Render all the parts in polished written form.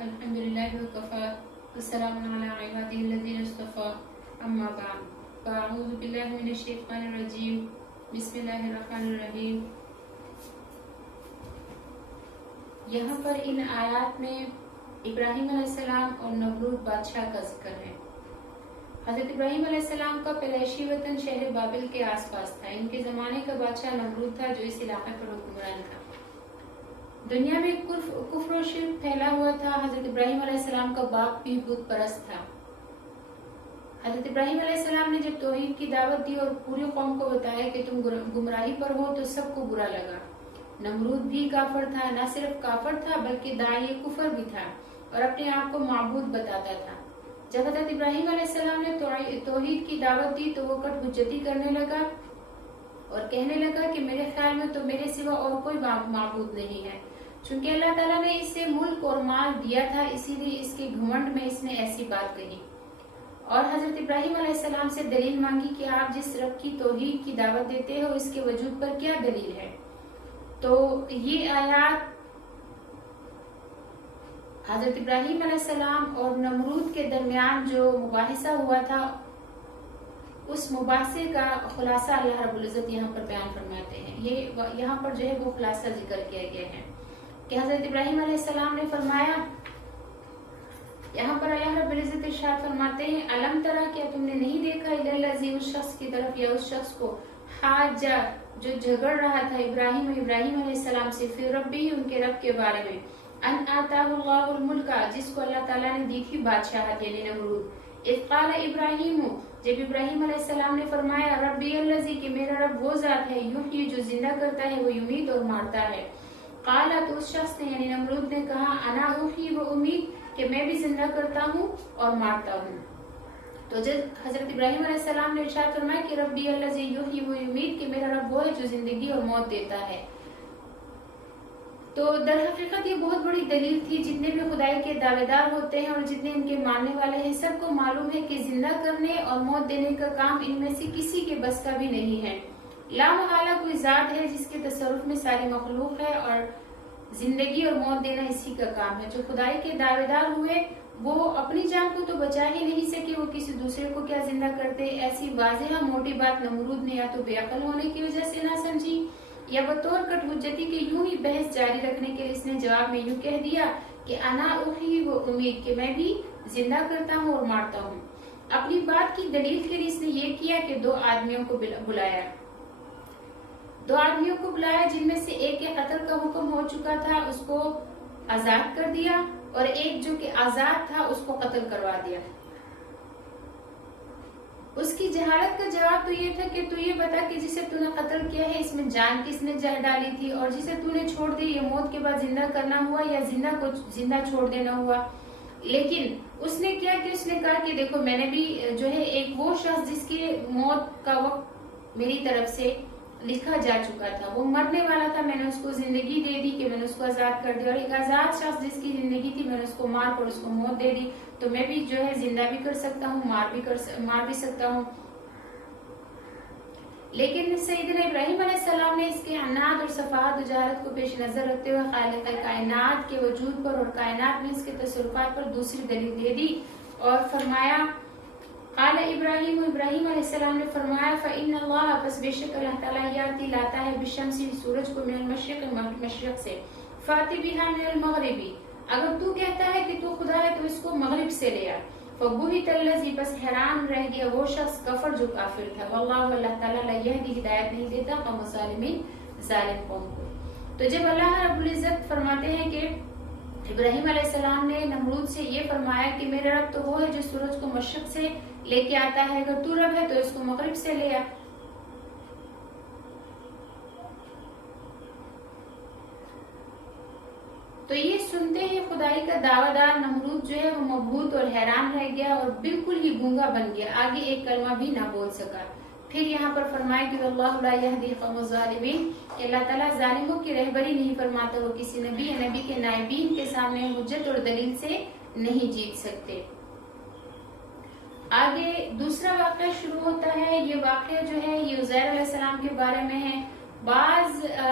الحمدللہ وکفا والسلام علی عبادہ الذین اصطفى اما بعد فاعوذ باللہ من الشیطان الرجیم بسم اللہ الرحمن الرحیم۔ یہاں پر ان آیات میں ابراہیم علیہ السلام اور نمرود بادشاہ کا ذکر ہے۔ حضرت ابراہیم علیہ السلام کا پیدائشی وطن شہر بابل کے آس پاس تھا۔ ان کے زمانے کا بادشاہ نمرود تھا جو اس علاقے پر حکمران تھا۔ دنیا میں کفر و شرک پھیلا ہوا تھا۔ حضرت ابراہیم علیہ السلام کا باپ بھی بت پرست تھا۔ حضرت ابراہیم علیہ السلام نے جب توحید کی دعوت دی اور پوری قوم کو بتایا کہ تم گمراہی پر ہو تو سب کو برا لگا۔ نمرود بھی کافر تھا، نہ صرف کافر تھا بلکہ داعی کفر بھی تھا اور اپنے آپ کو معبود بتاتا تھا۔ جب حضرت ابراہیم علیہ السلام نے توحید کی دعوت دی تو وہ کٹ حجتی کرنے لگا اور کہنے لگا کہ میرے خیال میں تو میرے سوا اور کوئی معبود نہیں ہے۔ چونکہ اللہ تعالیٰ نے اسے ملک اور مال دیا تھا، اسی لیے اس کے گھمنڈ میں اس نے ایسی بات کہی اور حضرت ابراہیم علیہ السلام سے دلیل مانگی کہ آپ جس رب کی توحید کی دعوت دیتے ہو اس کے وجود پر کیا دلیل ہے۔ تو یہ آیات حضرت ابراہیم علیہ السلام اور نمرود کے درمیان جو مباحثہ ہوا تھا اس مباحثے کا خلاصہ اللہ رب العزت یہاں پر بیان فرماتے ہیں۔ یہاں پر جو ہے وہ خلاصہ ذکر کیا گیا ہے کہ حضرت ابراہیم علیہ السلام نے فرمایا، یہاں پر اللہ رب العزت ارشاد فرماتے ہیں علم ترا، کیا تم نے نہیں دیکھا الذی، اس شخص کی طرف یا اس شخص کو حاجہ جو جھگڑ رہا تھا ابراہیم علیہ السلام سے فی ربی، ان کے رب کے بارے میں، ان آتاہ اللہ الملک، جس کو اللہ تعالیٰ نے دی تھی بادشاہت یعنی نمرود، اذ قال ابراہیم، جب ابراہیم علیہ السلام نے فرمایا ربی الذی، کہ میرا رب وہ ذات ہے یحیی جو زندہ کرتا ہے وہ یمیت اور مارتا ہے، قال، تو اس شخص نے یعنی نمرود نے کہا انا احیی و امیت، کہ میں بھی زندہ کرتا ہوں اور مارتا ہوں۔ تو جب حضرت ابراہیم علیہ السلام نے ارشاد فرمایا کہ ربی الذی یحیی و یمیت، کہ میرا رب وہ ہے جو زندگی اور موت دیتا ہے، تو در حقیقت یہ بہت بڑی دلیل تھی۔ جتنے بھی خدائی کے دعوے دار ہوتے ہیں اور جتنے ان کے ماننے والے ہیں سب کو معلوم ہے کہ زندہ کرنے اور موت دینے کا کام ان میں سے کسی کے بس کا بھی نہیں ہے۔ لا محالہ کوئی ذات ہے جس کے تصرف میں ساری مخلوق ہے اور زندگی اور موت دینا اسی کا کام ہے۔ جو خدائی کے دعوے دار ہوئے وہ اپنی جان کو تو بچا ہی نہیں سکے، وہ کسی دوسرے کو کیا زندہ کرتے۔ ایسی واضح موٹی بات نمرود نے یا تو بے عقل ہونے کی وجہ سے نہ سمجھی یا بطور کٹ حجتی کے یوں ہی بحث جاری رکھنے کے لیے اس نے جواب میں یوں کہہ دیا کہ انا احیی و امیت، کہ میں بھی زندہ کرتا ہوں اور مارتا ہوں۔ اپنی بات کی دلیل کے لیے اس نے یہ کیا کہ دو آدمیوں کو بلایا جن میں سے ایک کے قتل کا حکم ہو چکا تھا، اس کو آزاد کر دیا، اور ایک جو کہ آزاد تھا اس کو قتل کروا دیا۔ اس کی جہالت کا جواب تو یہ تھا کہ تو یہ بتا کہ جسے تو نے قتل کیا ہے اس میں جان کس نے ڈالی تھی، اور جسے تو نے چھوڑ دی یہ موت کے بعد زندہ کرنا ہوا یا زندہ چھوڑ دینا ہوا۔ لیکن اس نے کیا کہ اس نے کہا کہ دیکھو میں نے بھی جو ہے ایک وہ شخص جس کی موت کا وقت میری طرف سے لکھا جا چکا تھا، وہ مرنے والا تھا، میں نے اس کو زندگی دے دی کہ میں نے اس کو آزاد کر دیا، اور ایک آزاد شخص جس کی زندگی تھی میں نے اس کو مار کر اس کو موت دے دی، تو میں بھی جو ہے زندہ بھی کر سکتا ہوں، مار بھی سکتا ہوں۔ لیکن سیدنا ابراہیم علیہ السلام نے اس کے عناد اور صفات و جہالت کو پیش نظر رکھتے ہوئے خالق کائنات کے وجود پر اور کائنات میں اس کے تصرفات پر دوسری دلیل دے دی اور فرمایا قال ابراہیم علیہ السلام نے فرمایا فإن اللہ، پس بے شک اللہ تعالیٰ یاتی لاتا ہے بالشمس، سورج کو من المشرق، مشرق سے، فاتی بہا من المغربی، اگر تو کہتا ہے کہ تو خدا ہے تو اس کو مغرب سے لے آ، فبہت الذی، بس حیران رہ گیا وہ شخص کفر جو کافر تھا، واللہ، اللہ تعالیٰ لا یہدی، ہدایت نہیں دیتا قوم ظالمین، ظالم قوم کو۔ تو جب اللہ رب العزت فرماتے ہیں کہ ابراہیم علیہ السلام نے نمرود سے یہ فرمایا کہ میرا رب تو وہ ہے جو سورج کو مشرق سے لے کے آتا ہے، اگر تو رب ہے تو اس کو مغرب سے لے آ۔ تو یہ سنتے ہی خدائی کا دعویٰ دار نمرود جو ہے وہ مبہوت اور حیران رہ گیا اور بالکل ہی گونگا بن گیا، آگے ایک کلمہ بھی نہ بول سکا۔ پھر یہاں پر فرمایا کہ اللہ لا یہدی قوم الظالمین، کہ اللہ تعالیٰ ظالموں کی رہبری نہیں فرماتا، وہ کسی نبی یا نبی کے نائبین کے سامنے حجت اور دلیل سے نہیں جیت سکتے۔ آگے دوسرا واقعہ شروع ہوتا ہے۔ یہ واقعہ جو ہے یہ عزیر علیہ السلام کے بارے میں ہے۔ بعض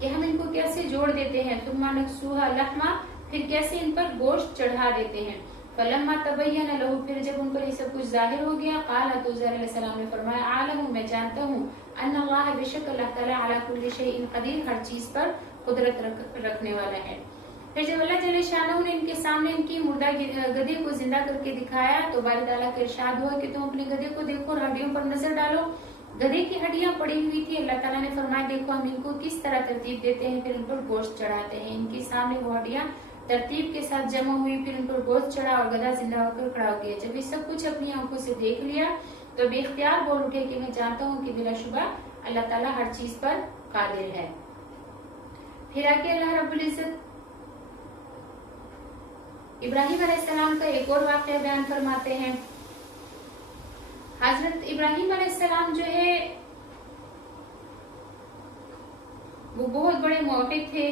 کہ ہم ان کو کیسے جوڑ دیتے ہیں، ثم نکسوها لحما، پھر کیسے ان پر گوشت چڑھا دیتے ہیں، فلما تبین له، پھر جب ان پر یہ سب کچھ ظاہر ہو گیا، قال تو عزیر علیہ السلام نے فرمایا عالم، میں جانتا ہوں، ان اللہ، بے شک اللہ تعالیٰ، علی کل شیء قدیر، ہر چیز پر قدرت رکھنے والا ہے۔ پھر جب اللہ جل شانہ نے ان کے سامنے ان کی مردہ گدھے کو زندہ کر کے دکھایا تو باری تعالیٰ کا ارشاد ہوا کہ تم اپنے گدھے کو دیکھو اور ہڈیوں پر نظر ڈالو۔ گدھے کی ہڈیاں پڑی ہوئی تھی، اللہ تعالیٰ نے فرمایا دیکھو ہم ان کو کس طرح ترتیب دیتے ہیں، پھر ان پر گوشت چڑھاتے ہیں۔ ان کے سامنے وہ ہڈیاں ترتیب کے ساتھ جمع ہوئی، پھر ان پر گوشت چڑھا اور گدھا زندہ ہو کر کھڑا ہو گیا۔ جب یہ سب کچھ اپنی آنکھوں سے دیکھ لیا تو بے اختیار بول اٹھے کہ میں جانتا ہوں کہ بلا شبہ اللہ تعالیٰ ہر چیز پر قادر ہے۔ پھر آگے اللہ رب العزت ابراہیم علیہ السلام کا ایک اور واقعہ بیان فرماتے ہیں۔ حضرت ابراہیم علیہ السلام جو ہے وہ بہت بڑے موقف تھے،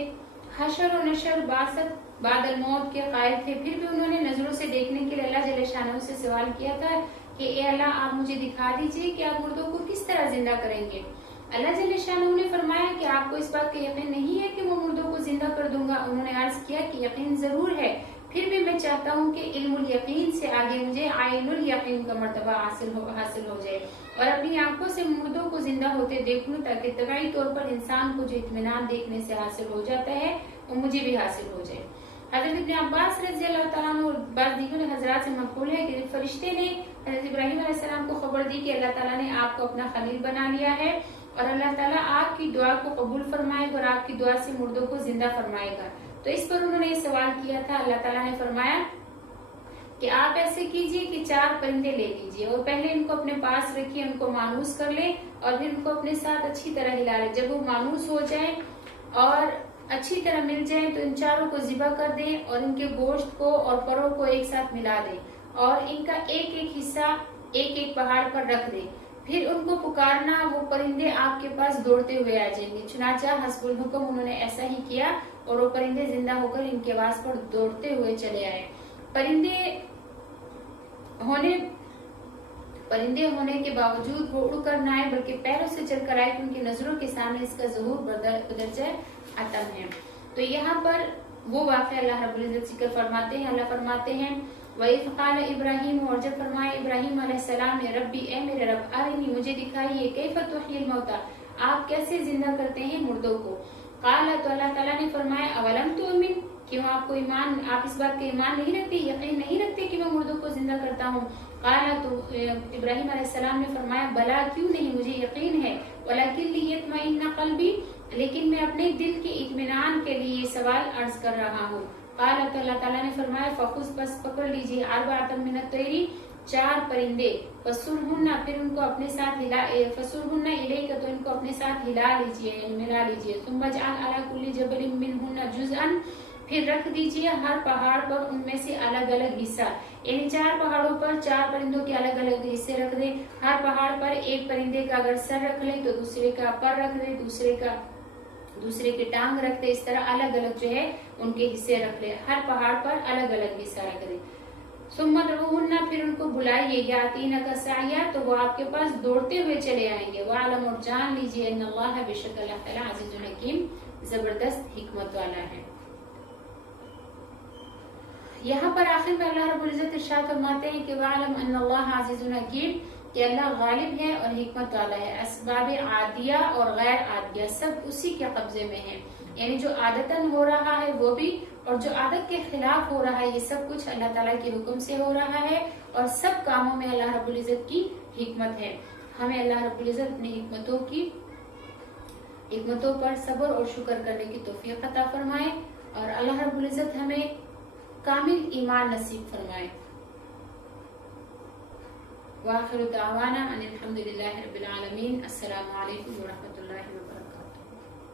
حشر و نشر بعثت بعد الموت کے قائل تھے، پھر بھی انہوں نے نظروں سے دیکھنے کے لیے اللہ جل شانہ سے سوال کیا تھا کہ اے اللہ آپ مجھے دکھا دیجئے کہ آپ مردوں کو کس طرح زندہ کریں گے۔ اللہ جل شانہ نے فرمایا کہ آپ کو اس بات کا یقین نہیں ہے کہ وہ مردوں کو زندہ کر دوں گا؟ انہوں نے عرض کیا کہ یقین ضرور ہے، پھر بھی میں چاہتا ہوں کہ علم الیقین سے آگے مجھے عین الیقین کا مرتبہ حاصل ہو جائے اور اپنی آنکھوں سے مردوں کو زندہ ہوتے دیکھ لوں، تاکہ طبعی طور پر انسان کو جو اطمینان دیکھنے سے حاصل ہو جاتا ہے وہ مجھے بھی حاصل ہو جائے۔ حضرت ابن عباس رضی اللہ تعالیٰ عنہ اور بعض دیگر حضرات سے مقبول ہے کہ فرشتے نے حضرت ابراہیم علیہ السلام کو خبر دی کہ اللہ تعالیٰ نے آپ کو اپنا خلیل بنا لیا ہے اور اللہ تعالیٰ آپ کی دعا کو قبول فرمائے گا اور آپ کی دعا سے مردوں کو زندہ فرمائے گا۔ تو اس پر انہوں نے یہ سوال کیا تھا، اللہ تعالیٰ نے فرمایا کہ آپ ایسے کیجئے کہ 4 پرندے لے لیجئے اور پہلے ان کو اپنے پاس رکھیے، ان کو مانوس کر لیں اور پھر ان کو اپنے ساتھ اچھی طرح ہلا لیں۔ جب وہ مانوس ہو جائیں اور اچھی طرح مل جائیں تو ان 4 کو ذبح کر دیں اور ان کے گوشت کو اور پروں کو ایک ساتھ ملا دیں اور ان کا ایک ایک حصہ ایک ایک پہاڑ پر رکھ دیں، پھر ان کو پکارنا، وہ پرندے آپ کے پاس دوڑتے ہوئے آ جائیں گے۔ چنانچہ حسب الحکم انہوں نے ایسا ہی کیا اور وہ پرندے زندہ ہو کر ان کے آواز پر دوڑتے ہوئے چلے آئے۔ پرندے ہونے کے باوجود وہ اڑ کر نہ آئے بلکہ پیروں سے چل کر آئے، کہ ان کی نظروں کے سامنے اس کا ظہور بدرجہ عتم ہے۔ تو یہاں پر وہ واقعہ اللہ رب العزت ذکر فرماتے ہیں۔ اللہ فرماتے ہیں وَإِذْ قَالَ إِبْرَاهِيمُ، اور جب فرمایا ابراہیم علیہ السلام نے ربی، اے میرے رب، ارنی، مجھے دکھائیے، کیف تحیی الموتیٰ، آپ کیسے زندہ کرتے ہیں مردوں کو۔ قال، تو اللہ تعالیٰ نے فرمایا اولم تؤمن، کیوں آپ کو آپ اس بات کا ایمان نہیں رکھتے، یقین نہیں رکھتے کہ میں مردوں کو زندہ کرتا ہوں؟ قال، تو ابراہیم علیہ السلام نے فرمایا بلا، کیوں نہیں، مجھے یقین ہے، ولکن لیطمئن قلبی، لیکن میں اپنے دل کے اطمینان کے لیے یہ سوال عرض کر رہا ہوں۔ قال، تو اللہ تعالیٰ نے فرمایا فخذ، بس پکڑ لیجیے، اربعۃ من الطیر، 4 پرندے، فصرہن، پھر ان کو اپنے ساتھ فصرہن الیک، تو ان کو اپنے ساتھ ہلا لیجیے، ملا لیجیے، ثم اجعل علی کل جبل منہن جزءا، پھر رکھ دیجیے ہر پہاڑ پر ان میں سے الگ الگ حصہ، یعنی 4 پہاڑوں پر 4 پرندوں کے الگ الگ حصے رکھ دیں۔ ہر پہاڑ پر ایک پرندے کا اگر سر رکھ لیں تو دوسرے کا پر رکھ دیں، دوسرے کے ٹانگ رکھ دیں، اس طرح الگ الگ جو ہے ان کے حصے رکھ لیں، ہر پہاڑ پر الگ الگ حصہ رکھ دیں۔ ثم ادعوہن، پھر ان کو بلائیے، یاتینک سعیا، تو وہ آپ کے پاس دوڑتے ہوئے چلے آئیں گے۔ وعلم، اور جان لیجیے، ان اللہ، بے شک اللہ تعالیٰ، عزیز الحکیم، زبردست حکمت والا ہے۔ یہاں پر آخر میں اللہ رب العزت ارشاد فرماتے ہیں کہ وعلم ان اللہ عزیز الحکیم، کہ اللہ غالب ہے اور حکمت والا ہے۔ اسباب عادیہ اور غیر عادیہ سب اسی کے قبضے میں ہیں، یعنی جو عادتاً ہو رہا ہے وہ بھی، اور جو عادت کے خلاف ہو رہا ہے، یہ سب کچھ اللہ تعالیٰ کے حکم سے ہو رہا ہے، اور سب کاموں میں اللہ رب العزت کی حکمت ہے۔ ہمیں اللہ رب العزت اپنی حکمتوں پر صبر اور شکر کرنے کی توفیق عطا فرمائے، اور اللہ رب العزت ہمیں کامل ایمان نصیب فرمائے۔ وآخر دعوانا ان الحمد للہ رب العالمین۔ السلام علیکم ورحمۃ اللہ وبرکاتہ۔